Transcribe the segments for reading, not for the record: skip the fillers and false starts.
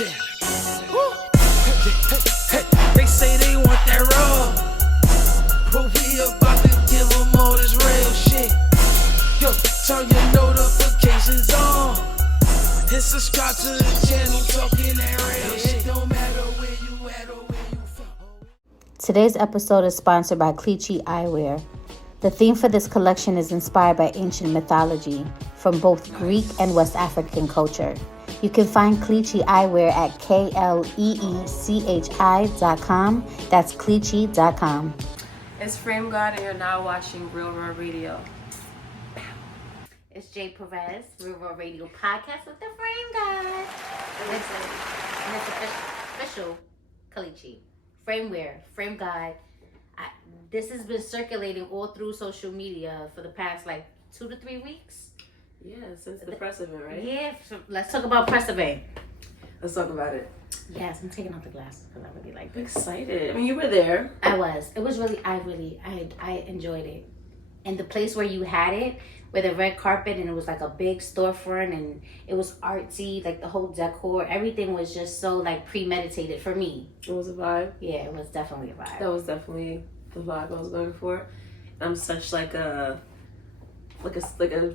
They say they want that raw, but we about to give them all this real shit. Yo, turn your notifications on and subscribe to the channel, talking that real shit. Don't matter where you at or where you from. Today's episode is sponsored by Kleechi Eyewear. The theme for this collection is inspired by ancient mythology from both Greek and West African culture. You can find Kleechi Eyewear at KLEECHI.com. That's Kleechi.com. It's FRAMEGOD, and you're now watching Real Raw Radio. It's Jay Perez, Real Raw Radio Podcast with the FRAMEGOD. And it's official Kleechi. FRAMEWear, FRAMEGOD. This has been circulating all through social media for the past 2 to 3 weeks. Yeah, since the press event, right? Yeah, so let's talk about press event. Let's talk about it. Yes, I'm taking off the glasses because I really like I'm this. excited. I mean, you were there. I was. It was really, I enjoyed it. And the place where you had it, with the red carpet, and it was like a big storefront, and it was artsy, like the whole decor, everything was just so premeditated for me. It was a vibe. Yeah, it was definitely a vibe. That was definitely the vibe I was going for. I'm such a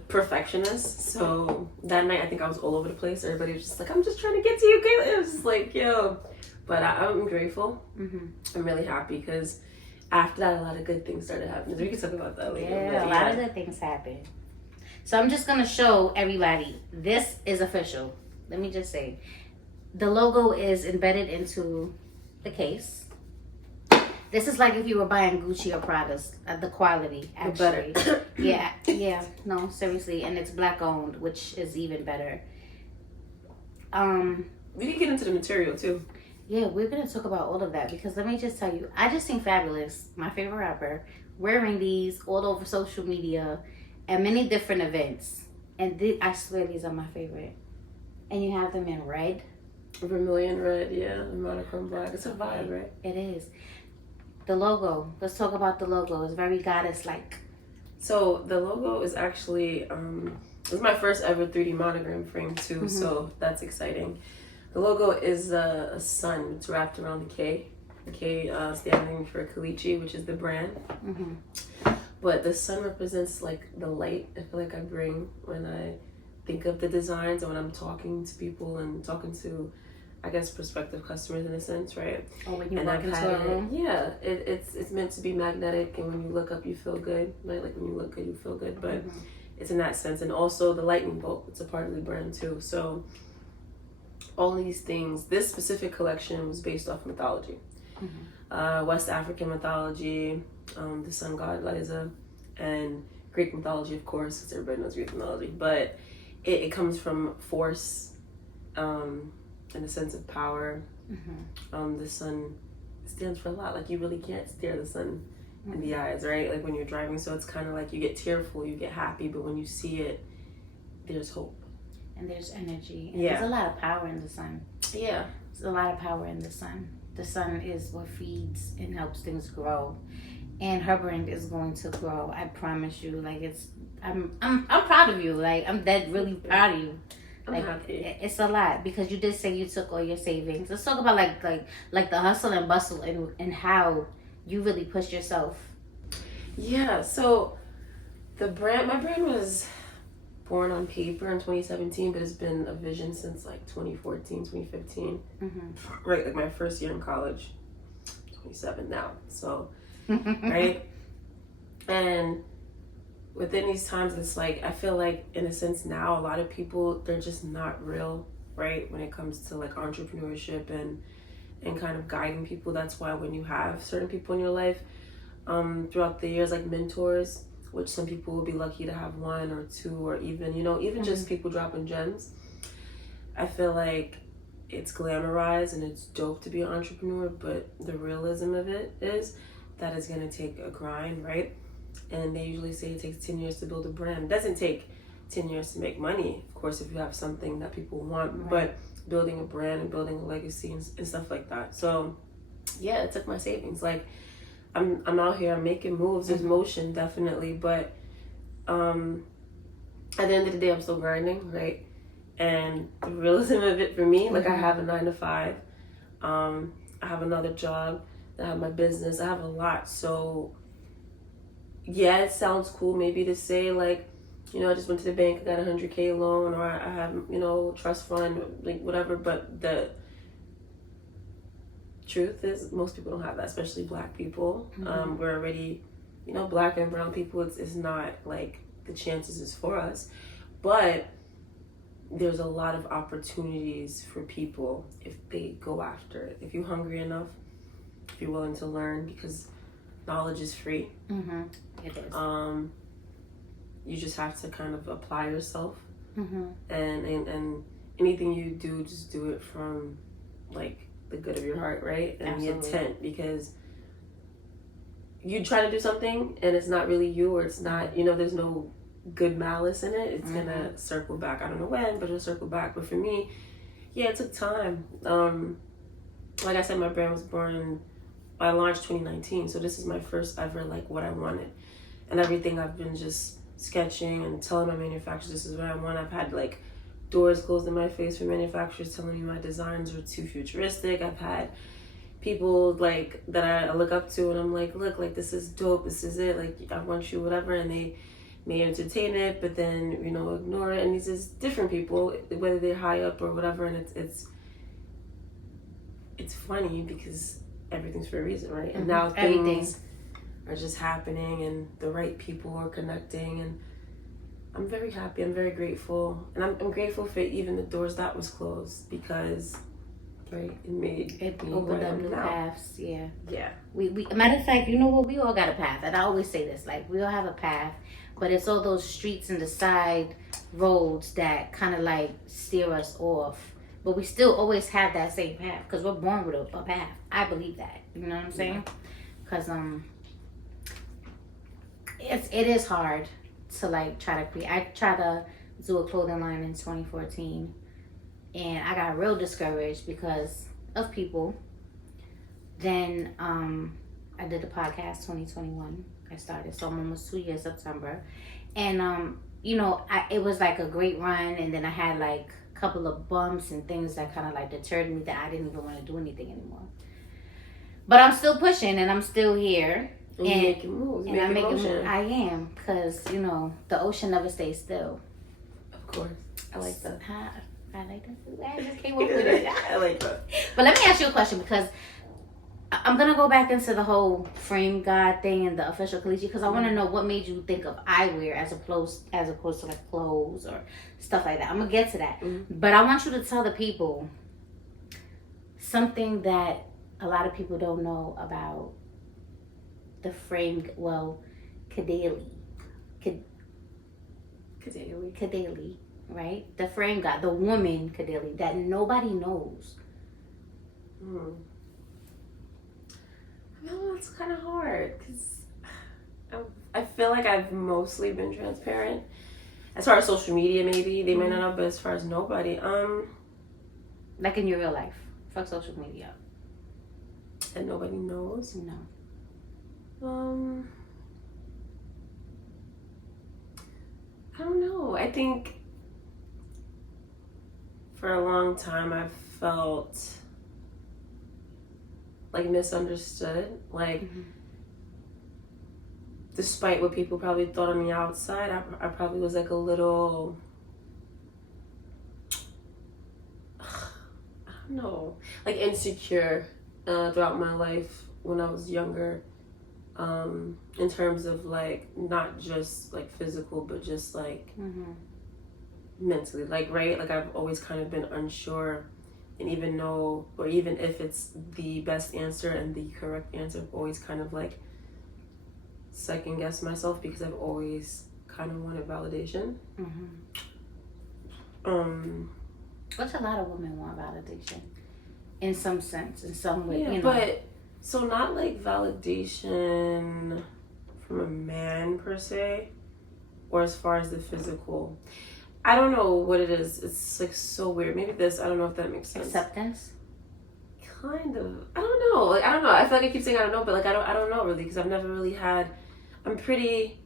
perfectionist. So that night, I think I was all over the place. Everybody was just like, "I'm just trying to get to you, Kayla." It was just like, yo. But I'm grateful. Mm-hmm. I'm really happy because after that, a lot of good things started happening. We can talk about that later. Yeah, a lot of good things happened. So I'm just going to show everybody, this is official. Let me just say, the logo is embedded into the case. This is like if you were buying Gucci or Prada's, the quality, actually. Better. yeah, no, seriously. And it's black owned, which is even better. We can get into the material too. Yeah, we're going to talk about all of that because let me just tell you, I just seen Fabulous, my favorite rapper, wearing these all over social media at many different events. And I swear these are my favorite. And you have them in red. Vermilion red, yeah, and monochrome black. It's a vibe, right? It is. The logo. Let's talk about the logo. It's very goddess-like. So the logo is actually, it was my first ever 3D monogram frame too, mm-hmm. So that's exciting. The logo is a sun. It's wrapped around the K. The K standing for Kleechi, which is the brand. Mm-hmm. But the sun represents the light I feel like I bring when I think of the designs and when I'm talking to people and talking to, I guess, prospective customers in a sense, right? Oh, when you walk into a room? Yeah, it's meant to be magnetic, and when you look up, you feel good. Right? Like when you look good, you feel good. But mm-hmm. It's in that sense, and also the lightning bolt. It's a part of the brand too. So all these things. This specific collection was based off mythology. Mm-hmm. West African mythology, the sun god Liza, and Greek mythology, of course, because everybody knows Greek mythology. But it comes from force, and a sense of power. Mm-hmm. The sun stands for a lot. You really can't stare the sun in the eyes, right? Like when you're driving. So it's kind of like you get tearful, you get happy, but when you see it, there's hope. And there's energy. And there's a lot of power in the sun. Yeah. There's a lot of power in the sun. The sun is what feeds and helps things grow. And her brand is going to grow. I promise you. I'm proud of you. I'm really proud of you. I'm happy. It's a lot because you did say you took all your savings. Let's talk about like the hustle and bustle and how you really pushed yourself. Yeah. So my brand was born on paper in 2017, but it's been a vision since 2014, 2015. Mm-hmm. Right, my first year in college. 27 now. So, right? And within these times, it's I feel like in a sense now, a lot of people, they're just not real, right? When it comes to entrepreneurship and kind of guiding people. That's why when you have certain people in your life, throughout the years, mentors, which some people will be lucky to have 1 or 2, or even, even just people dropping gems. I feel like it's glamorized and it's dope to be an entrepreneur, but the realism of it is that it's going to take a grind, right? And they usually say it takes 10 years to build a brand. It doesn't take 10 years to make money, of course, if you have something that people want, right. But building a brand and building a legacy and stuff like that. So yeah, it took my savings. I'm out here, I'm making moves, there's motion definitely, but at the end of the day, I'm still grinding, right? And the realism of it for me, like I have a 9 to 5. I have another job. I have my business. I have a lot. So yeah, it sounds cool maybe to say like, you know, I just went to the bank, I got a $100K loan, or I have, you know, trust fund, like whatever. But the truth is most people don't have that, especially Black people. We're already, you know, Black and brown people, it's not like the chances is for us. But there's a lot of opportunities for people if they go after it. If you're hungry enough, if you're willing to learn, because knowledge is free. It is. You just have to kind of apply yourself. And anything you do, just do it from like the good of your heart, right? And Absolutely. the intent, because you try to do something and it's not really you, or it's not, you know, there's no good malice in it. It's gonna circle back. I don't know when, but it'll circle back. But for me, yeah, it took time. Like I said, my brand was born, I launched 2019, so this is my first ever like what I wanted. And everything I've been just sketching and telling my manufacturers this is what I want. I've had like doors closed in my face from manufacturers telling me my designs are too futuristic. I've had people like that I look up to and I'm like, look, like this is dope, this is it, like I want you, whatever, and they may entertain it, but then, you know, ignore it. And these is different people, whether they're high up or whatever, and it's funny because everything's for a reason, right? And now things are just happening and the right people are connecting, and I'm very happy, I'm very grateful. And I'm grateful for even the doors that was closed, because right, it opened up new paths. Yeah. Yeah. We matter of fact, you know what? We all got a path, and I always say this: like we all have a path, but it's all those streets and the side roads that kind of like steer us off. But we still always have that same path because we're born with a path. I believe that. You know what I'm saying? Because it is hard to like try to create. I tried to do a clothing line in 2014. And I got real discouraged because of people. Then I did the podcast 2021. I started, so I'm almost 2 years September. And you know, it was like a great run, and then I had like a couple of bumps and things that kind of like deterred me that I didn't even want to do anything anymore. But I'm still pushing, and I'm still here. And making moves, and I'm making moves. I am, because you know the ocean never stays still. Of course, I like that. I like that. I just came up with it. I like that. But let me ask you a question, because I'm gonna go back into the whole FRAMEGOD thing and the official Kleechi, because I want to know what made you think of eyewear as opposed to like clothes or stuff like that. I'm gonna get to that, but I want you to tell the people something that a lot of people don't know about the Kadeli. Right? The FRAMEGOD, the woman Kadeli that nobody knows. Well, it's kind of hard because I feel like I've mostly been transparent. As far as social media, maybe they may not know, but as far as nobody, like in your real life, fuck social media. And nobody knows. No. I don't know. I think for a long time I've felt like misunderstood. Like, despite what people probably thought on the outside, I probably was like a little, I don't know, like insecure throughout my life when I was younger. In terms of like not just like physical, but just like mentally, like, right, like I've always kind of been unsure, and even if it's the best answer and the correct answer, I've always kind of like second guessed myself because I've always kind of wanted validation. Which a lot of women want validation in some sense, in some way, yeah, you know. But so not like validation from a man per se, or as far as the physical. I don't know what it is. It's like so weird. Maybe I don't know if that makes sense. Acceptance? Kind of. I don't know. Like, I don't know. I feel like I keep saying I don't know, but like I don't know really, because I've never really had. I'm pretty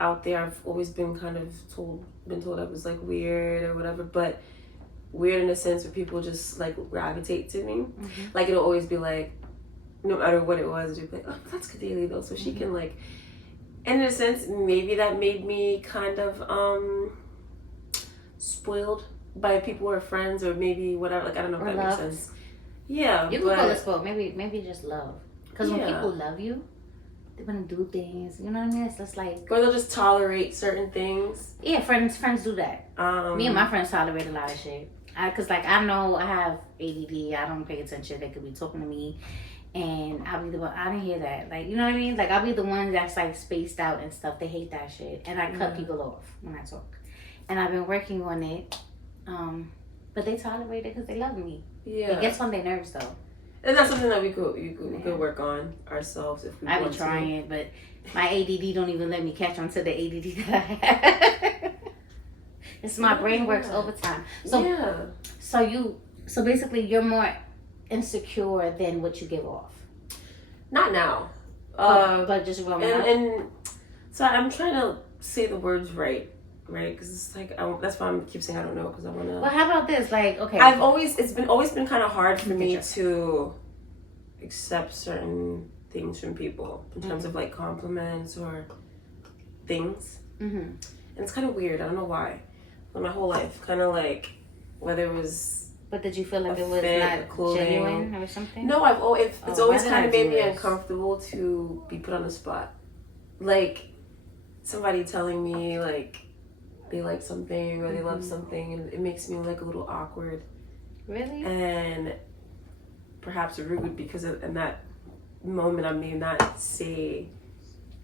out there. I've always been kind of told I was like weird or whatever, but weird in a sense where people just like gravitate to me. Like it'll always be like, no matter what it was, you'd be like, oh, that's Kadeli though, so she can like. And in a sense, maybe that made me kind of spoiled by people or friends or maybe whatever. Like I don't know if that makes sense. Yeah, you can call it spoiled. Maybe just love. Because when people love you, they're gonna do things. You know what I mean? It's just like, or they'll just tolerate certain things. Yeah, friends do that. Me and my friends tolerate a lot of shit. Cause like I know I have ADD. I don't pay attention. They could be talking to me. And I'll be the one, I didn't hear that. Like, you know what I mean? Like, I'll be the one that's, like, spaced out and stuff. They hate that shit. And I cut people off when I talk. And I've been working on it. But they tolerate it because they love me. Yeah. It gets on their nerves, though. And that's something that we could work on ourselves if we want to. I've been trying, but my ADD don't even let me catch on to the ADD that I have. It's my brain works overtime. So basically, you're more insecure than what you give off. Not now. But just growing up. And so I'm trying to say the words right? Because it's like that's why I keep saying I don't know because I want to. Well, how about this? Like, okay, it's always been kind of hard for me to accept certain things from people in terms of like compliments or things, and it's kind of weird. I don't know why. But my whole life, kind of like whether it was. But did you feel like it was not genuine or something? No, it's always kind of made me uncomfortable to be put on the spot. Like somebody telling me like they like something or they love something, and it makes me like a little awkward. Really? And perhaps rude because in that moment I may not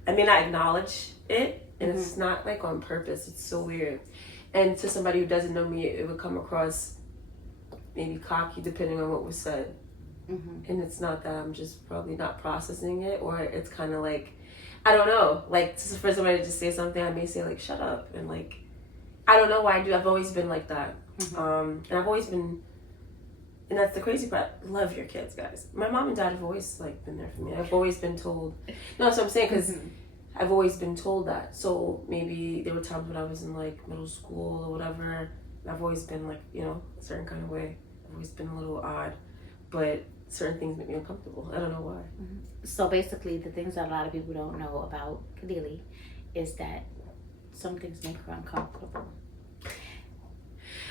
acknowledge it, and it's not like on purpose. It's so weird. And to somebody who doesn't know me, it would come across maybe cocky depending on what was said. And it's not that I'm just probably not processing it, or it's kind of like, I don't know, like for somebody to just say something, I may say like, shut up, and like, I don't know why I do. I've always been like that. And I've always been, and that's the crazy part, love your kids, guys. My mom and dad have always like been there for me. I've always been told, no, that's what I'm saying, because I've always been told that. So maybe there were times when I was in like middle school or whatever, and I've always been like, you know, a certain kind of way. I've always been a little odd, but certain things make me uncomfortable. I don't know why. So basically, the things that a lot of people don't know about Kadeli is that some things make her uncomfortable.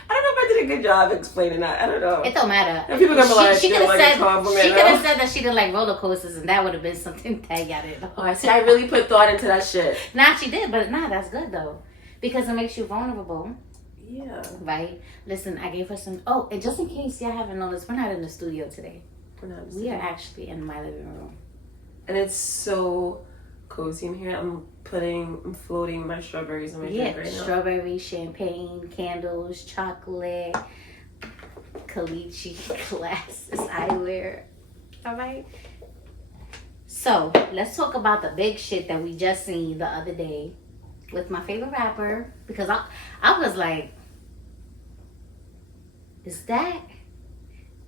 I don't know if I did a good job explaining that. I don't know. It don't matter. And people gonna be like, she could have said that she didn't like roller coasters, and that would have been something that y'all didn't know. Oh, I see. I really put thought into that shit. Nah, she did, but that's good though, because it makes you vulnerable. Yeah. Right. Listen, I gave her some. Oh, and just in case y'all haven't noticed, we're not in the studio today. We are actually in my living room, and it's so cozy in here. I'm floating my strawberries in my drink right now. Strawberry, champagne, candles, chocolate, Kleechi glasses, eyewear. All right. So let's talk about the big shit that we just seen the other day with my favorite rapper, because I was like, is that?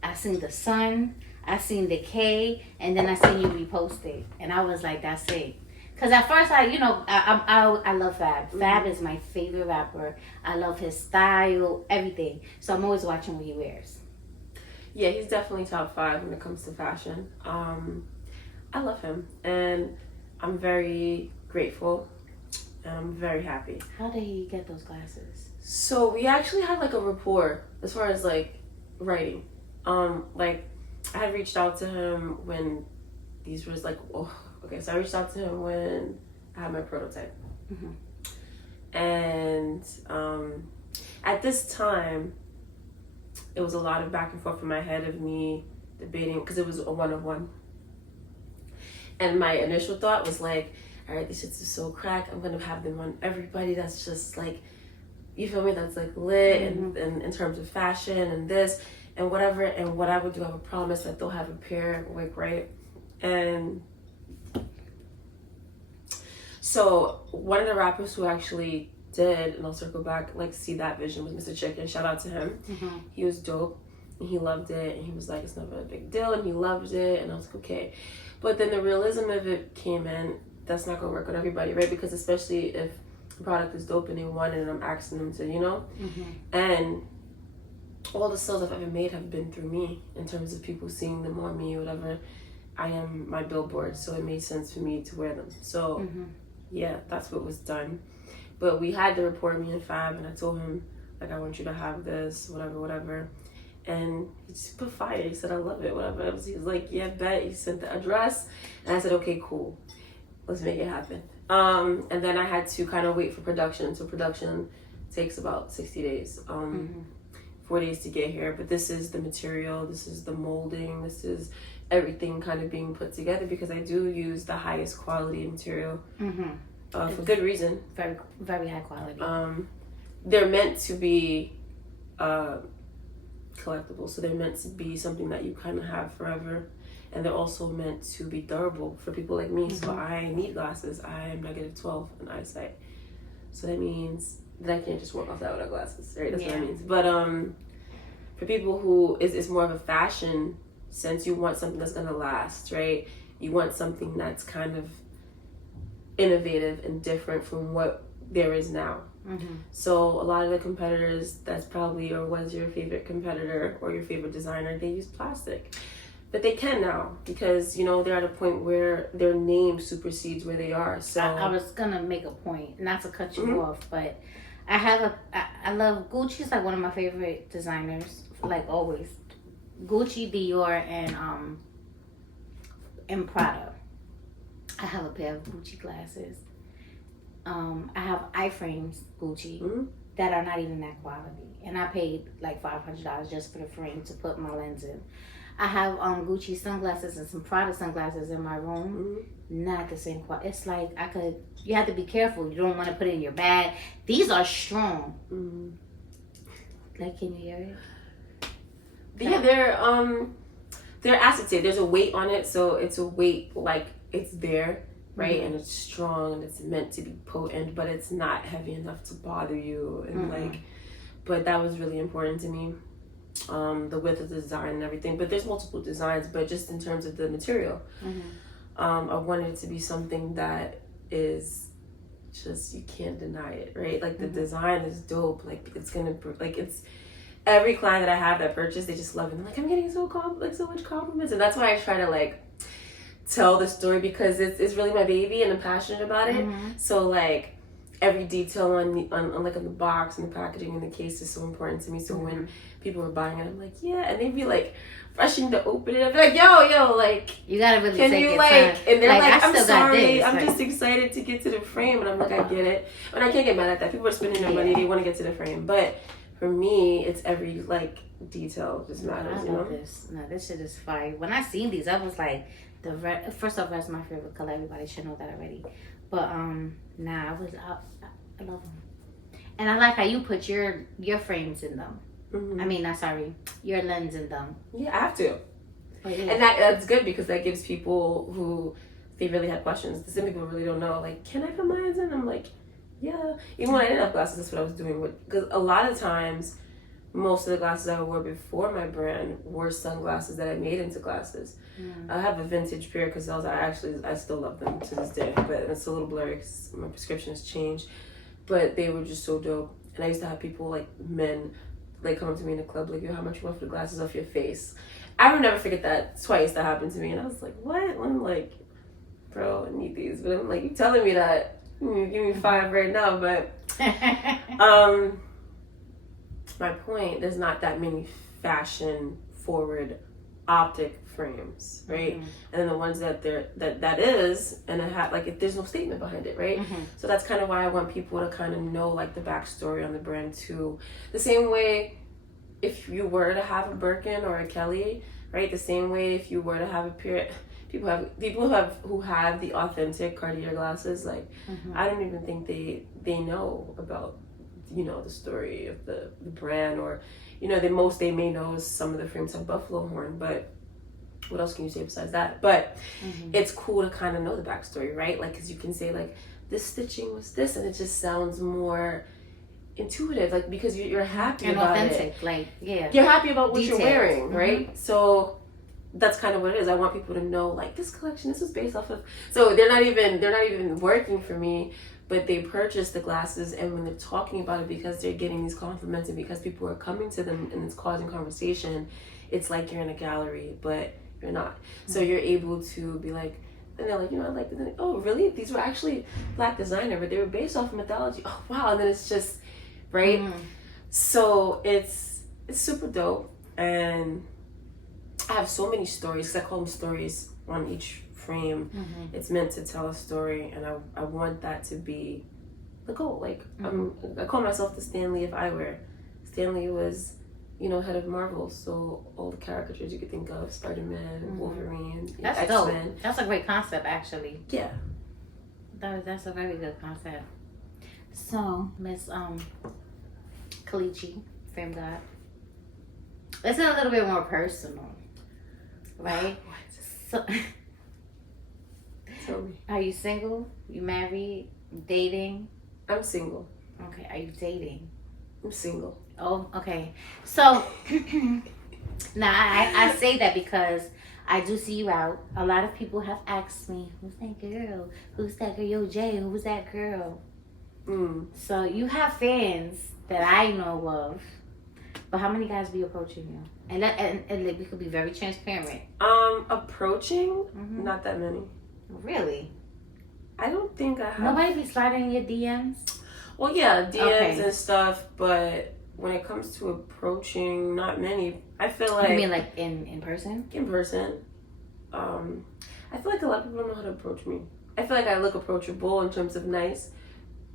I seen the Sun, I seen the K, and then I seen you repost it, and I was like, that's it. Cause at first I love Fab. Fab is my favorite rapper. I love his style, everything. So I'm always watching what he wears. Yeah, he's definitely top 5 when it comes to fashion. I love him, and I'm very grateful, and I'm very happy. How did he get those glasses? So we actually had like a rapport as far as like writing. Like I had reached out to him when these was like, so I reached out to him when I had my prototype. And at this time, it was a lot of back and forth in my head of me debating, because it was a 1-of-1. And my initial thought was like, all right, these shits are so crack, I'm gonna have them on everybody that's just like, you feel me, that's like lit, and in terms of fashion and this and whatever. And what I would do, I would promise that they'll have a pair wig, right? And so one of the rappers who actually did, and I'll circle back, like see that vision, was Mr. Chicken. Shout out to him. He was dope, and he loved it, and he was like, it's never a big deal, and he loved it, and I was like, okay. But then the realism of it came in, that's not gonna work on everybody, right? Because especially if the product is dope and they want it, and I'm asking them to, you know? And all the sales I've ever made have been through me, in terms of people seeing them on me or whatever. I am my billboard, so it made sense for me to wear them. So yeah, that's what was done. But we had to report me and Fab, and I told him, like, I want you to have this, whatever. And he just put fire. He said, I love it, whatever. He was like, yeah, bet. He sent the address, and I said, okay, cool, let's make it happen. And then I had to kind of wait for production. So production takes about 60 days. 4 days to get here, but this is the material, this is the molding, this is everything kind of being put together, because I do use the highest quality material for good reason. Very, very high quality. They're meant to be collectible, so they're meant to be something that you kind of have forever, and they're also meant to be durable for people like me. So I need glasses. I am -12 in eyesight, so that means that I can't just walk off that without glasses, right? That's what it means. But for people who it's more of a fashion sense, you want something that's gonna last, right? You want something that's kind of innovative and different from what there is now. So a lot of the competitors, that's probably, or was your favorite competitor or your favorite designer, they use plastic. But they can now, because, you know, they're at a point where their name supersedes where they are. So I was gonna make a point, not to cut you off, but I love Gucci's like one of my favorite designers, like always. Gucci, Dior, and Prada. I have a pair of Gucci glasses. I have eye frames, Gucci, that are not even that quality, and I paid like $500 just for the frame to put my lens in. I have Gucci sunglasses and some Prada sunglasses in my room. Not the same quality. It's like you have to be careful. You don't want to put it in your bag. These are strong. Like, can you hear it? Yeah, they're acetate. There's a weight on it, so it's a weight, like, it's there, right? And it's strong, and it's meant to be potent, but it's not heavy enough to bother you. And but that was really important to me. The width of the design and everything, but there's multiple designs, but just in terms of the material, I wanted it to be something that is just, you can't deny it, right? Like, the design is dope. Like, it's gonna, like, it's, every client that I have that purchased, they just love it. They're like, I'm getting so much compliments, and that's why I try to, like, tell the story, because it's really my baby and I'm passionate about it. So, like, every detail on like on the box and the packaging and the case is so important to me. So when people were buying it, I'm like, yeah, and they'd be like rushing to open it. I'd be like, yo, like, you gotta really can take you your like time. And they're like, I I'm still got sorry, this. I'm Like, just excited to get to the frame. And I'm like, I get it, and I can't get mad at that. People are spending their money, they want to get to the frame, but for me, it's every like detail just matters. I love this. No, this shit is fire. When I seen these, I was like, first off, that's my favorite color. Everybody should know that already. But I love them, and I like how you put your frames in them. I mean, your lens in them. Yeah, I have to. Oh, yeah. And that's good, because that gives people who, they really have questions. Some people really don't know, like, can I put my lens in? I'm like, yeah. Even when I didn't have glasses, that's what I was doing. Because a lot of times, most of the glasses I wore before my brand were sunglasses that I made into glasses. I have a vintage pair, because I still love them to this day, but it's a little blurry because my prescription has changed. But they were just so dope. And I used to have people, like men, like, come up to me in the club, like, yo, how much you want for the glasses off your face? I will never forget that. Twice that happened to me, and I was like, what? And I'm like, bro, I need these. But I'm like, you telling me that? Give me 5 right now. But my point, there's not that many fashion forward optic frames, right? And then the ones that is, and it had, like, if there's no statement behind it, right? So that's kind of why I want people to kind of know, like, the backstory on the brand too. The same way if you were to have a Birkin or a Kelly, right? The same way if you were to have a pair, people who have the authentic Cartier glasses, like, I don't even think they know about, you know, the story of the brand, or, you know, the most they may know is some of the frames have buffalo horn, but what else can you say besides that? But it's cool to kind of know the backstory, right? Like, because you can say, like, this stitching was this, and it just sounds more intuitive, like, because you're happy and about authentic, it. Like, yeah, you're happy about what Details. you're wearing, right? So that's kind of what it is. I want people to know, like, this collection, this was based off of. So they're not even working for me, but they purchase the glasses, and when they're talking about it, because they're getting these compliments and because people are coming to them and it's causing conversation, it's like you're in a gallery, but you're not. So you're able to be like, and they're like, I like it. Oh, really? These were actually Black designer, but they were based off of mythology. Oh, wow. And then it's just, right? So it's super dope. And I have so many stories, because I call them stories on each frame. It's meant to tell a story, and I want that to be the goal. Like, I call myself the Stan Lee of eyewear. Stan Lee was, head of Marvel, so all the caricatures you could think of, Spider-Man, Wolverine, That's X-Men. dope. That's a great concept, actually. Yeah. That's a very good concept. So, Miss Kleechi, FRAMEGOD, let's get a little bit more personal, right? So, Tell me. are you single? You married? Dating? I'm single. Okay, are you dating? I'm single. Oh, okay. So, now I say that because I do see you out. A lot of people have asked me, who's that girl? Who's that girl? Yo, Jay, who's that girl? So, you have fans that I know of. But how many guys be approaching you? And we could be very transparent. Approaching? Not that many. Really? I don't think I have. Nobody be sliding in your DMs? Well, yeah, DMs and stuff, but when it comes to approaching, not many. I feel like... You mean like in person? In person. I feel like a lot of people don't know how to approach me. I feel like I look approachable in terms of nice,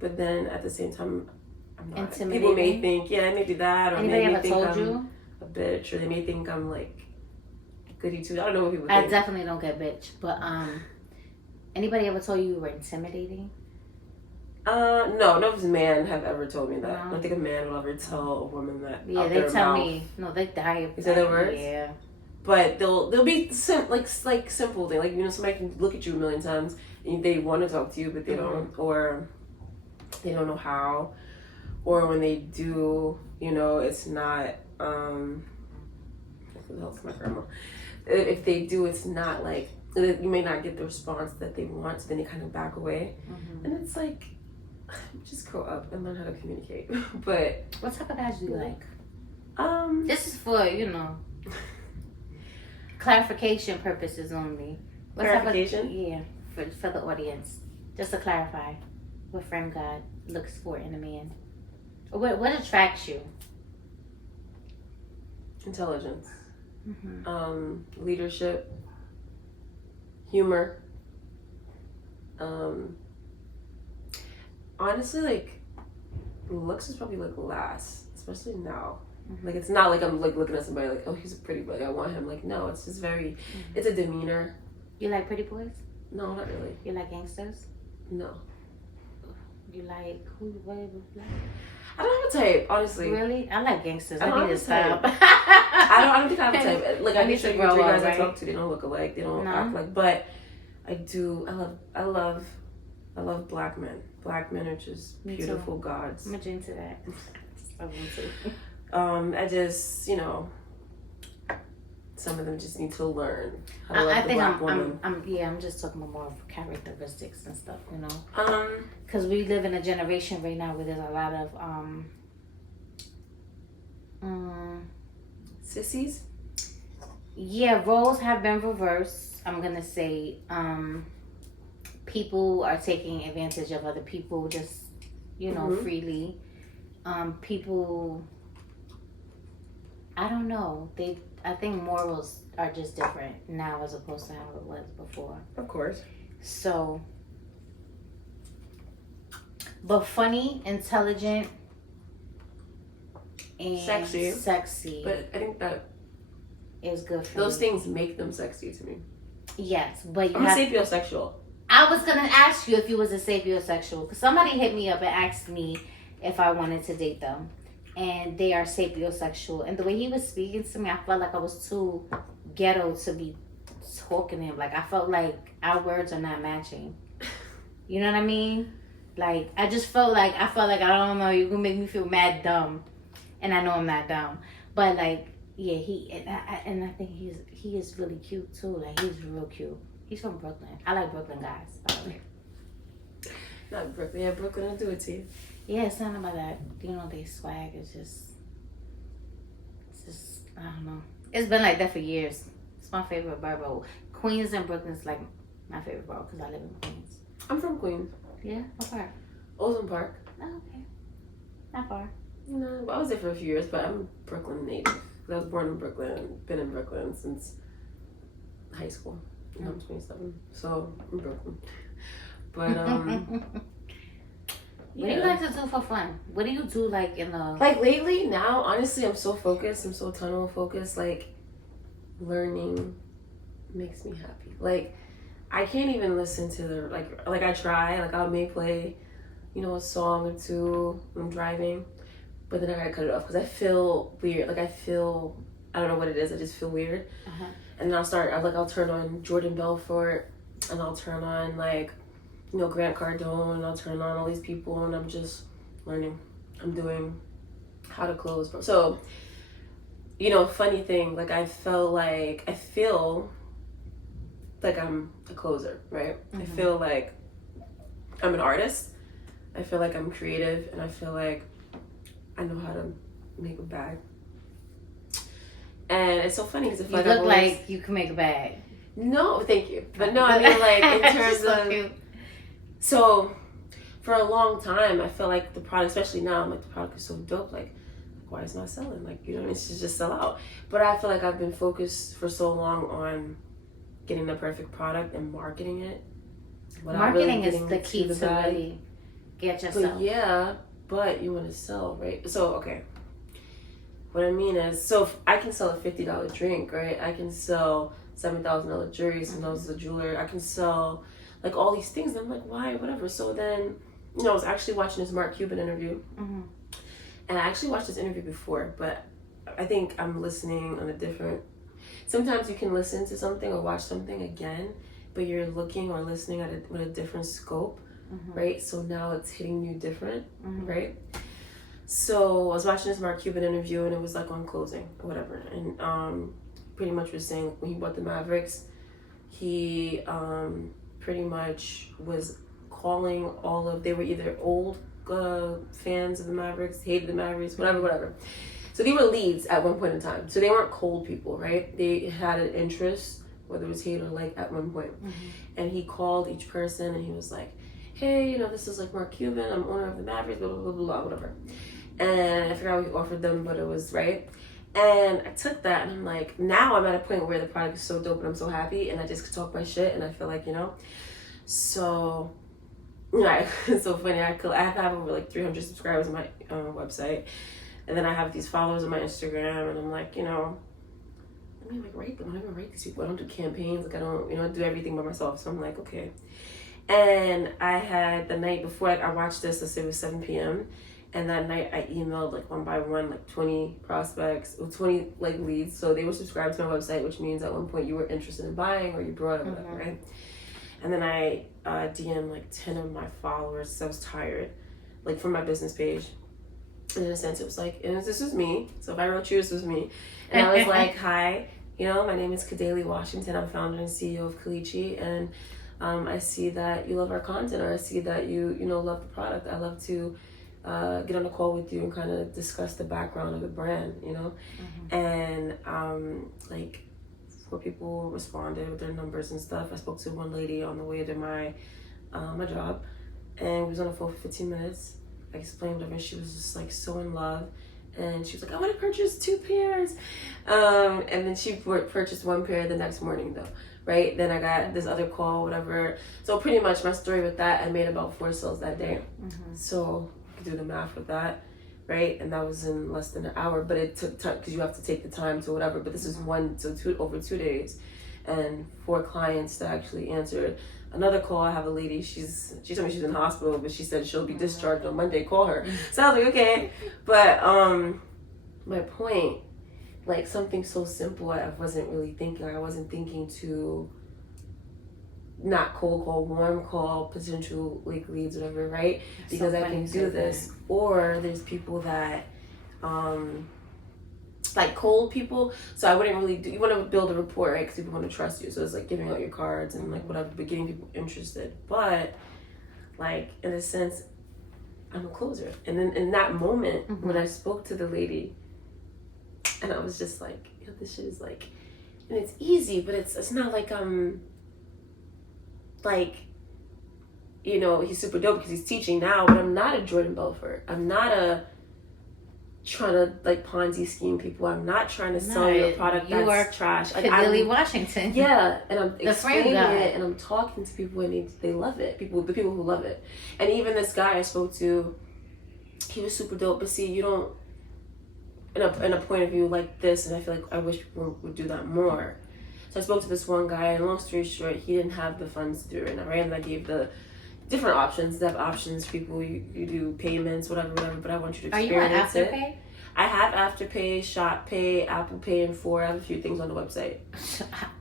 but then at the same time, I'm not. Intimidating? People may think, yeah, maybe that, or Anybody maybe ever think told I'm you? a bitch, or they may think I'm like goody two. I don't know what people I think. definitely don't get bitch, but anybody ever told you were intimidating? No man have ever told me that. No. I don't think a man will ever tell a woman that. Yeah, out they their tell mouth. me. No, they die. Is that their words? Yeah. But they'll be like simple things, like somebody can look at you a million times and they want to talk to you, but they don't, or they don't know how, or when they do, it's not. Who the hell's my grandma? If they do, it's not like you may not get the response that they want, so then they kind of back away, and it's like just grow up and learn how to communicate. But what type of guys do you like? This is for clarification purposes only. What clarification? Type of, for the audience, just to clarify, what FRAMEGOD looks for in a man. What attracts you? Intelligence, leadership, humor. Honestly, like looks is probably like last, especially now. Like it's not like I'm like looking at somebody like, oh, he's a pretty boy, I want him. Like no, it's just very, it's a demeanor. You like pretty boys? No, not really. You like gangsters? No. You like what? I don't have a type, honestly. Really? I like gangsters. I need to stop. I don't think I have a type. Like I need need to to grow three guys up, I right? talk to, they don't look alike, they don't act like. But I do. I love black men. Black men are just beautiful gods. I'm into that. I want to. I just, some of them just need to learn how to love I the think black woman. I'm just talking about more of characteristics and stuff, Because we live in a generation right now where there's a lot of sissies. Yeah, roles have been reversed. I'm gonna say people are taking advantage of other people just freely. People, I don't know. I think morals are just different now as opposed to how it was before. Of course. So, but funny, intelligent, and sexy. But I think that is good for those me. things make them sexy to me. Yes, but I'm a sapiosexual. I was gonna ask you if you was a sapiosexual, because somebody hit me up and asked me if I wanted to date them, and they are sapiosexual. And the way he was speaking to me, I felt like I was too ghetto to be talking to him. Like I felt like our words are not matching. You know what I mean? Like I felt like I don't know, you're gonna make me feel mad dumb, and I know I'm not dumb, but like yeah, I think he is really cute too. Like he's real cute. He's from Brooklyn. I like Brooklyn guys, by the way. Not Brooklyn. Yeah, Brooklyn will do it to you. Yeah, it's something about that. You know, they swag is just, I don't know. It's been like that for years. It's my favorite borough. Queens and Brooklyn is like my favorite borough because I live in Queens. I'm from Queens. Yeah, what part? Ozone Park. Oh, okay. Not far. No, I was there for a few years, but I'm Brooklyn native. I was born in Brooklyn, been in Brooklyn since high school. And I'm 27, so I'm Brooklyn. But What do you like to do for fun? What do you do like in the like lately now? Honestly, I'm so focused. I'm so tunnel focused. Like learning makes me happy. Like I can't even listen to the like I try. Like I may play, you know, a song or two when I'm driving, but then I gotta cut it off because I feel weird. Like I don't know what it is. I just feel weird. And then I'll turn on Jordan Belfort, and I'll turn on like, you know, Grant Cardone, and I'll turn on all these people, and I'm just learning. I'm doing how to close. So, you know, funny thing, like I feel like I'm a closer, right? I feel like I'm an artist. I feel like I'm creative, and I feel like I know how to make a bag. And it's so funny because you look like you can make a bag. No, thank you. But no, I mean like in terms of... So for a long time, I feel like the product, especially now, I'm like the product is so dope. Like why is it not selling? Like, you know, it should just sell out. But I feel like I've been focused for so long on getting the perfect product and marketing it. Marketing is the key to really get yourself. But yeah, but you want to sell, right? So, okay. What I mean is, so if I can sell a $50 drink, right? I can sell $7,000 jewelry, sometimes a jeweler. I can sell like all these things. And I'm like, why? Whatever. So then, you know, I was actually watching this Mark Cuban interview. And I actually watched this interview before, but I think I'm listening on a different... Sometimes you can listen to something or watch something again, but you're looking or listening with a different scope, right? So now it's hitting you different, right? So I was watching this Mark Cuban interview, and it was like on closing or whatever. And pretty much was saying when he bought the Mavericks, he pretty much was calling all of... They were either old fans of the Mavericks, hated the Mavericks, whatever. So they were leads at one point in time. So they weren't cold people, right? They had an interest, whether it was hate or like at one point. And he called each person, and he was like, hey, you know, this is like Mark Cuban, I'm owner of the Mavericks, blah, blah, blah, blah, whatever. And I forgot what he offered them, but it was right. And I took that, and I'm like, now I'm at a point where the product is so dope, and I'm so happy, and I just could talk my shit, and I feel like, you know. So, yeah, it's so funny. I have over like 300 subscribers on my website, and then I have these followers on my Instagram, and I'm like, you know, let me like rate them. I don't even rate these people. I don't do campaigns. Like I don't, you know, I do everything by myself. So I'm like, okay. And I had the night before, like I watched this, let's say it was 7 p.m. And that night I emailed like one by one, like 20 prospects, or 20 like leads. So they were subscribed to my website, which means at one point you were interested in buying or you brought it, whatever, right? And then I DM'd like 10 of my followers because I was tired, like from my business page. And in a sense, it was like, and this was me. So if I wrote you, this was me. And I was like, hi, you know, my name is Kadeli Washington. I'm founder and CEO of Kleechi. And I see that you love our content, or I see that you know, love the product. I love to get on a call with you and kind of discuss the background of the brand, you know? And like 4 people responded with their numbers and stuff. I spoke to one lady on the way to my job, and we was on the phone for 15 minutes. I explained to her, and she was just like so in love. And she was like, I want to purchase 2 pairs. And then she purchased 1 pair the next morning though, right? Then I got this other call, whatever. So pretty much my story with that, I made about 4 sales that day. So you can do the math with that, right? And that was in less than an hour, but it took time because you have to take the time to whatever. But this is over 2 days, and 4 clients that actually answered. Another call, I have a lady, she told me she's in the hospital, but she said she'll be discharged on Monday, call her. So I was like, okay. But my point, like something so simple, I wasn't really thinking. I wasn't thinking to not cold call, warm call, potential like leads, whatever, right? Because I can do this. Or there's people that like cold people, so I wouldn't really do... You want to build a rapport, right? Because people want to trust you, so it's like giving out your cards and like whatever, but getting people interested. But like, in a sense, I'm a closer. And then in that moment, when I spoke to the lady, and I was just like, yo, this shit is like, and it's easy, but it's not like like, you know, he's super dope because he's teaching now, but I'm not a Jordan Belfort. I'm not trying to like Ponzi scheme people. I'm not trying to sell you a product that's trash. Like Lily Washington. Yeah, and I'm explaining guy. it, and I'm talking to people, and they love it. The people who love it, and even this guy I spoke to, he was super dope. But see, you don't, in a point of view like this, and I feel like I wish people would do that more. So I spoke to this one guy, and long story short, he didn't have the funds to do it right now, right? And I gave the different options. They have options for people. You do payments, whatever. But I want you to experience it. Are you on Afterpay? I have Afterpay, Shop Pay, Apple Pay, and I have a few things on the website.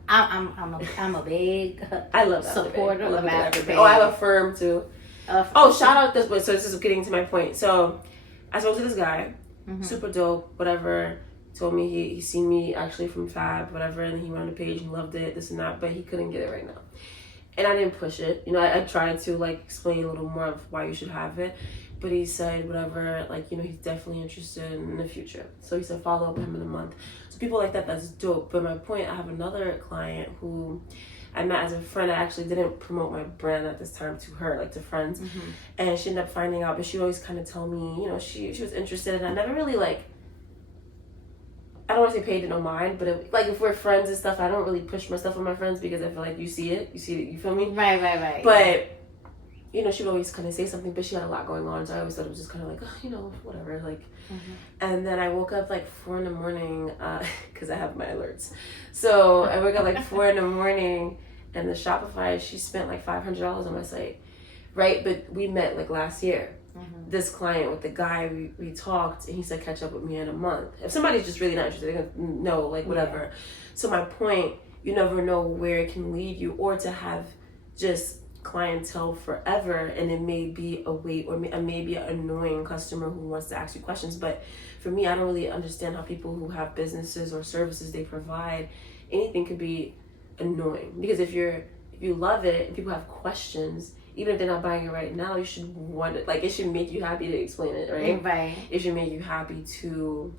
I'm a big I love supporter of Afterpay. Oh, I have a firm too. Shout out this way. So this is getting to my point. So I spoke to this guy, super dope, whatever. Told me he seen me actually from Fab, whatever, and he went on the page and loved it, this and that, but he couldn't get it right now. And I didn't push it. You know, I tried to like explain a little more of why you should have it. But he said whatever, like, you know, he's definitely interested in the future. So he said follow up with him in a month. So people like that, that's dope. But my point, I have another client who I met as a friend. I actually didn't promote my brand at this time to her, like to friends. And she ended up finding out, but she always kind of tell me, you know, she was interested. And I never really like, I don't want to say paid no mind, but like if we're friends and stuff, I don't really push my stuff on my friends because I feel like you see it, you feel me? Right. But you know, she would always kind of say something, but she had a lot going on, so I always thought it was just kind of like, oh, you know, whatever, like. And then I woke up like 4 a.m, because I have my alerts. So I woke up like 4 a.m, and the Shopify, she spent like $500 on my site, right? But we met like last year. This client with the guy, we talked, and he said catch up with me in a month. If somebody's just really not interested, they're gonna know, like whatever. Yeah. So my point, you never know where it can lead you, or to have just clientele forever, and it may be a wait, or maybe an annoying customer who wants to ask you questions. But for me, I don't really understand how people who have businesses or services they provide, anything could be annoying. Because if you love it and people have questions, even if they're not buying it right now, you should want it. Like, it should make you happy to explain it, right? Right. It should make you happy to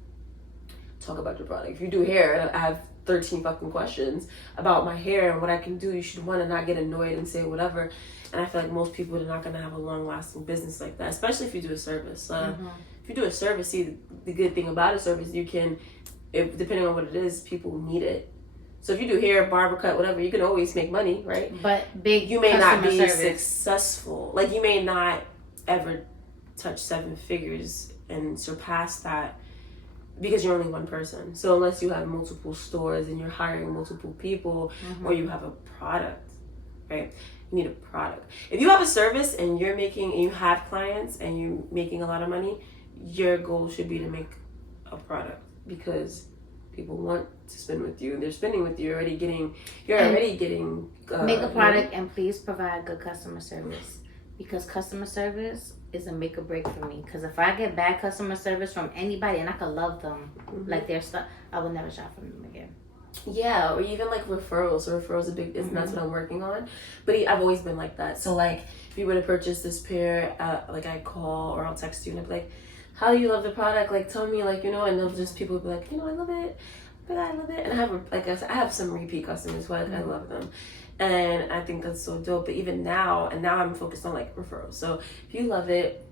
talk about your product. If you do hair, and I have 13 fucking questions about my hair and what I can do, you should want to not get annoyed and say whatever. And I feel like most people are not going to have a long-lasting business like that, especially if you do a service. If you do a service, see, the good thing about a service, you can, depending on what it is, people need it. So if you do hair, barber cut, whatever, you can always make money, right? But you may not be successful. Like, you may not ever touch 7 figures and surpass that because you're only one person. So unless you have multiple stores and you're hiring multiple people, or you have a product, right? You need a product. If you have a service and you have clients and you're making a lot of money, your goal should be to make a product, because people want to spend with you, and they're spending with you. You're already getting make a product, and please provide good customer service, because customer service is a make or break for me. Because if I get bad customer service from anybody, and I can love them like their stuff, I will never shop from them again. Yeah, or even like referrals. So referrals are big, and that's what I'm working on. But I've always been like that. So like, if you were to purchase this pair, like I call or I'll text you and I'll be like, how do you love the product? Like, tell me, like, you know, and they'll just, people will be like, you know, I love it. I love it. And I have some repeat customers who I love them. And I think that's so dope. But even now, and now I'm focused on like referrals. So if you love it,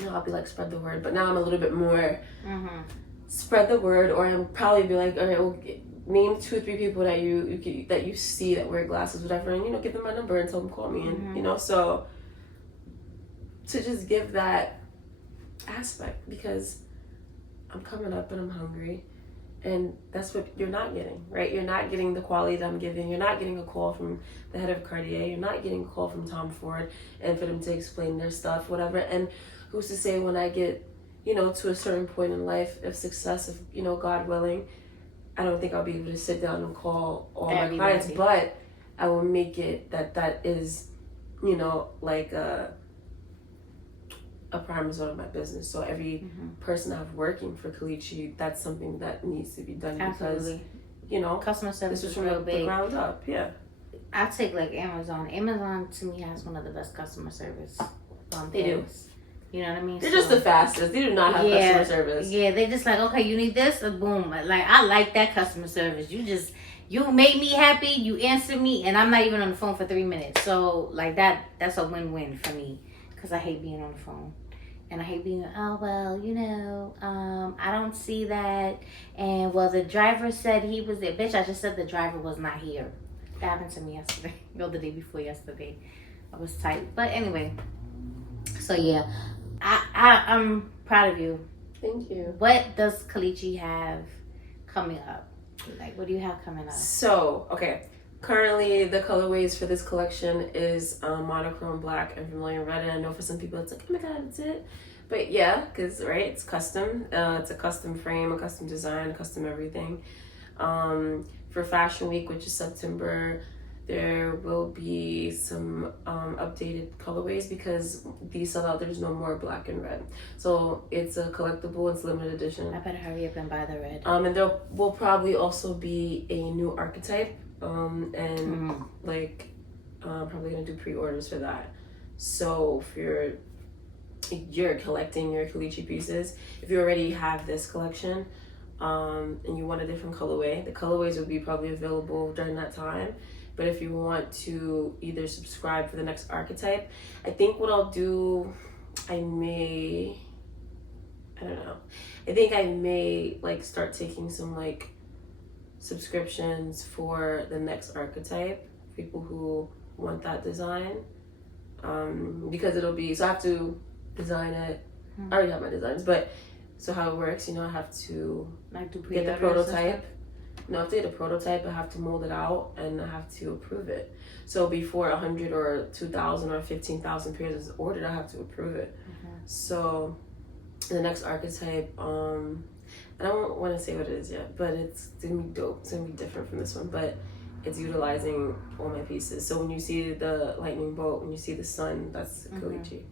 you know, I'll be like, spread the word. But now I'm a little bit more spread the word, or I'll probably be like, all right, well, name 2 or 3 people that you see that wear glasses, whatever, and, you know, give them my number and tell them call me. And, you know, so to just give that aspect, because I'm coming up and I'm hungry. And that's what you're not getting, right? You're not getting the quality that I'm giving. You're not getting a call from the head of Cartier. You're not getting a call from Tom Ford and for them to explain their stuff, whatever. And who's to say when I get, you know, to a certain point in life of success, of, you know, God willing, I don't think I'll be able to sit down and call all my clients, but I will make it that is, you know, like a prime result of my business. So every person I have working for Kleechi, that's something that needs to be done. Absolutely. Because, you know, customer service this is from real big. The ground up. Yeah. I take like Amazon. Amazon to me has one of the best customer service. They do. You know what I mean? They're just the fastest. They do not have customer service. Yeah, they're just like, okay, you need this, or boom. Like, I like that customer service. You made me happy. You answered me, and I'm not even on the phone for 3 minutes. So like that's a win-win for me, because I hate being on the phone. And I hate being, oh, well, you know, I don't see that. And, well, the driver said he was there. Bitch, I just said the driver was not here. That happened to me yesterday. No, the day before yesterday. I was tight. But anyway. So, yeah. I'm proud of you. Thank you. What does Kleechi have coming up? Like, what do you have coming up? So, okay. Currently, the colorways for this collection is monochrome black and vermilion red. And I know for some people it's like, oh my god, that's it. But yeah, because, right, it's custom. It's a custom frame, a custom design, a custom everything. For Fashion Week, which is September, there will be some updated colorways because these sell out. There's no more black and red. So it's a collectible. It's limited edition. I better hurry up and buy the red. And there will probably also be a new archetype. Probably gonna do pre-orders for that. So if you're collecting your Kleechi pieces, if you already have this collection and you want a different colorway, the colorways will be probably available during that time. But if you want to either subscribe for the next archetype, I think what I'll do, I think I may like start taking some like subscriptions for the next archetype, people who want that design, because it'll be, so I have to design it. I already have my designs, but so how it works, I have to like get the prototype. No, if they get a prototype, I have to mold it out and I have to approve it. So before 100 or 2,000 or 15,000 pairs is ordered, I have to approve it. So the next archetype, I don't want to say what it is yet, but it's gonna be dope. It's gonna be different from this one, but it's utilizing all my pieces. So when you see the lightning bolt, when you see the sun, that's Kleechi.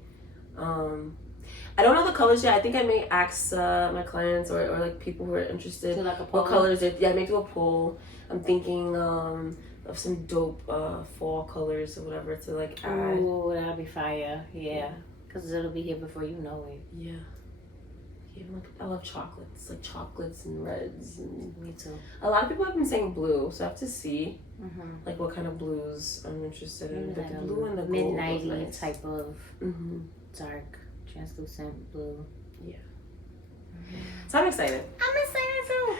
I don't know the colors yet. I think I may ask my clients or like people who are interested like what colors. Make do a poll. I'm thinking of some dope fall colors or whatever to like add. Ooh, that'll be fire. Yeah, because it'll be here before you know it. Yeah. I love chocolates, like chocolates and reds. And me too. A lot of people have been saying blue, so I have to see like what kind of blues I'm interested in. Maybe But like the blue and the gold mid-90s nice. type of dark, translucent blue. Yeah. So I'm excited. I'm excited too.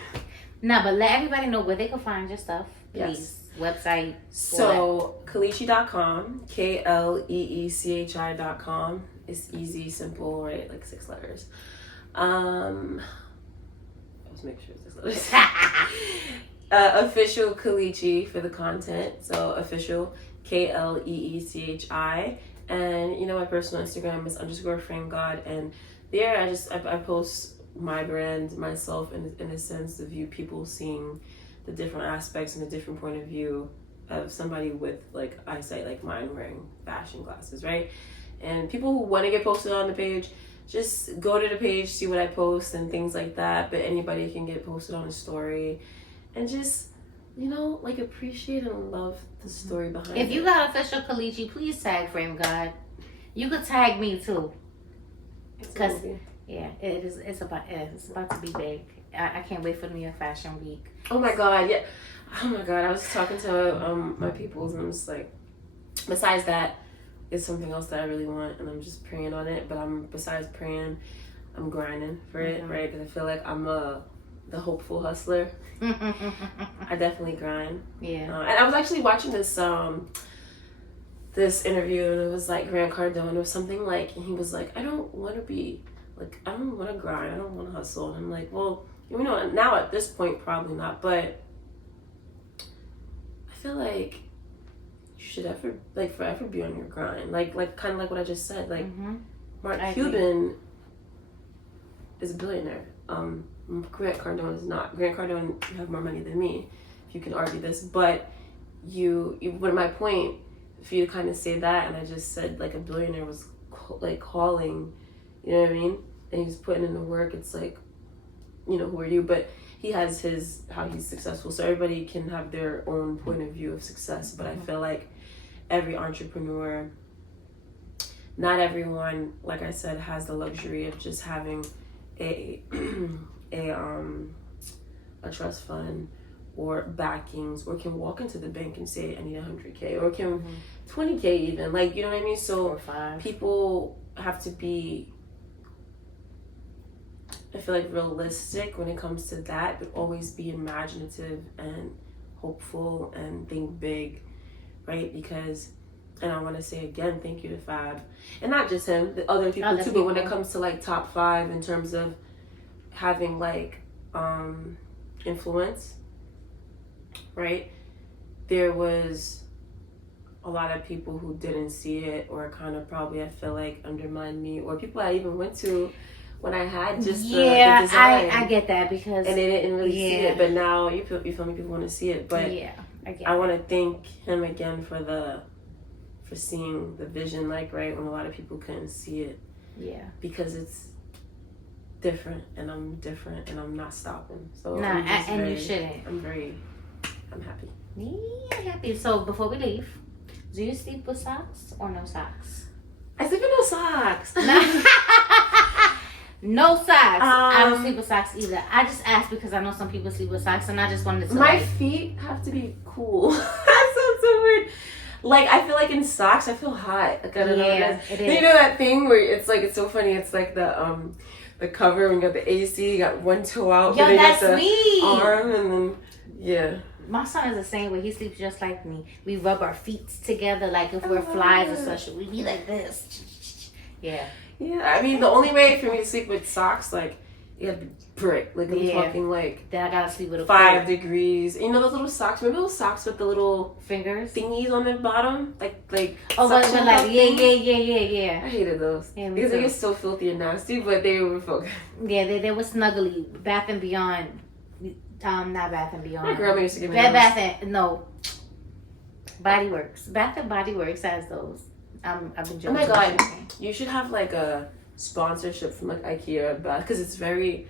No, but let everybody know where they can find your stuff, please. Yes. Website. So Kleechi.com, KLEECHI.com. It's easy, simple, right? Like 6 letters. Let's make sure it's 6 letters. Official Kleechi for the content. So official KLEECHI. And my personal Instagram is _FRAMEGOD. And there I post my brand, myself, in a sense of you people seeing the different aspects and a different point of view of somebody with like eyesight like mine wearing fashion glasses, right? And people who want to get posted on the page, just go to the page, see what I post and things like that. But anybody can get posted on a story and just, like appreciate and love the story behind it. If you got official Kleechi, please tag FRAMEGOD. You could tag me too. Because, it's about to be big. I can't wait for the New York Fashion Week. Oh my God, yeah. Oh my God, I was talking to my peoples and I'm just like, besides that, it's something else that I really want and I'm just praying on it. But besides praying, I'm grinding for it, right? Because I feel like I'm the hopeful hustler. I definitely grind. Yeah. And I was actually watching this interview and it was like Grant Cardone. It was something like, and he was like, I don't want to grind. I don't want to hustle. And I'm like, well, now at this point, probably not. But I feel like you should forever be on your grind. Like kind of like what I just said. Like Mark Cuban is a billionaire. Grant Cardone is not. Grant Cardone, you have more money than me, if you can argue this. But but my point, for you to kind of say that, and I just said like a billionaire was like calling, you know what I mean? And he was putting in the work. It's like, who are you? But he has his how he's successful. So everybody can have their own point of view of success. But I feel like every entrepreneur, not everyone, like I said, has the luxury of just having a trust fund or backings, or can walk into the bank and say I need 100K, or can 20K even, like, you know what I mean? So people have to be, I feel like, realistic when it comes to that, but always be imaginative and hopeful and think big, right? Because, and I want to say again, thank you to Fab, and not just him, the other people too, but when it comes to like top 5 in terms of having like influence, right? There was a lot of people who didn't see it, or kind of probably, I feel like, undermined me, or people I even went to when I had just the design. I get that, because and they didn't really see it, but now you feel me, people want to see it. But I want to thank him again for seeing the vision, like, right when a lot of people couldn't see it. Yeah, because it's different, and I'm different, and I'm not stopping. So you shouldn't. I'm happy. Yeah, happy. So before we leave, do you sleep with socks or no socks? I sleep with no socks. No socks. I don't sleep with socks either. I just asked because I know some people sleep with socks, and I just wanted to. My feet have to be cool. That sounds so weird. Like, I feel like in socks, I feel hot. Like, I don't know. It is. You know that thing where it's like, it's so funny. It's like the cover when you got the AC, you got one toe out. Yo, and that's got the me. Arm, and then My son is the same way. He sleeps just like me. We rub our feet together, like if we're flies or such. We be like this. Yeah. Yeah, I mean, the only way for me to sleep with socks, like, you have to brick. Like, I'm talking, like, then I gotta sleep with a 5 degrees. You know those little socks? Remember those socks with the little fingers thingies on the bottom? Like oh, but like, yeah. I hated those. Because they get so filthy and nasty, but they were focused. Yeah, they were snuggly. Bath and Beyond. Not Bath and Beyond. My grandma used to give me Body Works. Bath and Body Works has those. I've been joking. Oh my god, you should have like a sponsorship from like IKEA, because it's very,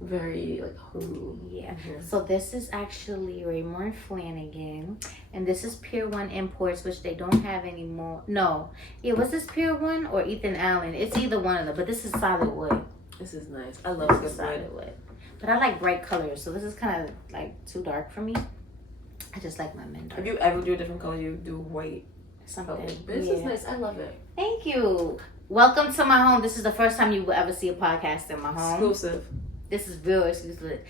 very like homey. Yeah. Mm-hmm. So this is actually Raymore Flanagan, and this is Pier 1 Imports, which they don't have anymore. No, was this Pier 1 or Ethan Allen? It's either one of them, but this is solid wood. This is nice. I love good solid wood. But I like bright colors, so this is kind of like too dark for me. I just like my men dark. If you ever do a different color, you do white. Something. But this is nice. I love it. Thank you. Welcome to my home. This is the first time you will ever see a podcast in my home. Exclusive. This is real exclusive.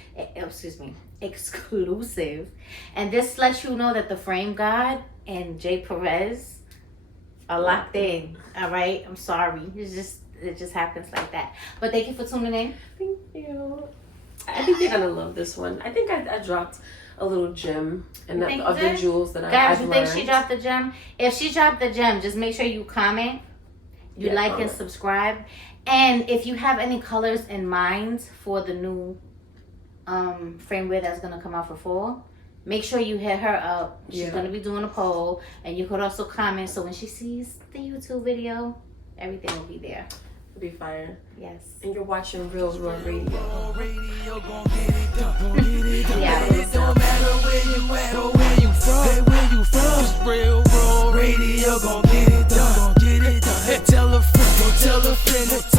Exclusive. And this lets you know that the Frame God and Jay Perez are locked in. All right. I'm sorry. It just happens like that. But thank you for tuning in. Thank you. I think they're gonna love this one. I think I dropped a little gem and the other jewels that I've learned. Think she dropped the gem? If she dropped the gem, just make sure you comment, like and subscribe. And if you have any colors in mind for the new frameware that's gonna come out for fall, make sure you hit her up. She's gonna be doing a poll, and you could also comment, so when she sees the YouTube video, everything will be there. It'll be fire. Yes. And you're watching Real Raw Radio. Yeah. It don't matter where you at or where you from. Where you from? It's Real Raw Radio. Gon' get it done. Tell a friend.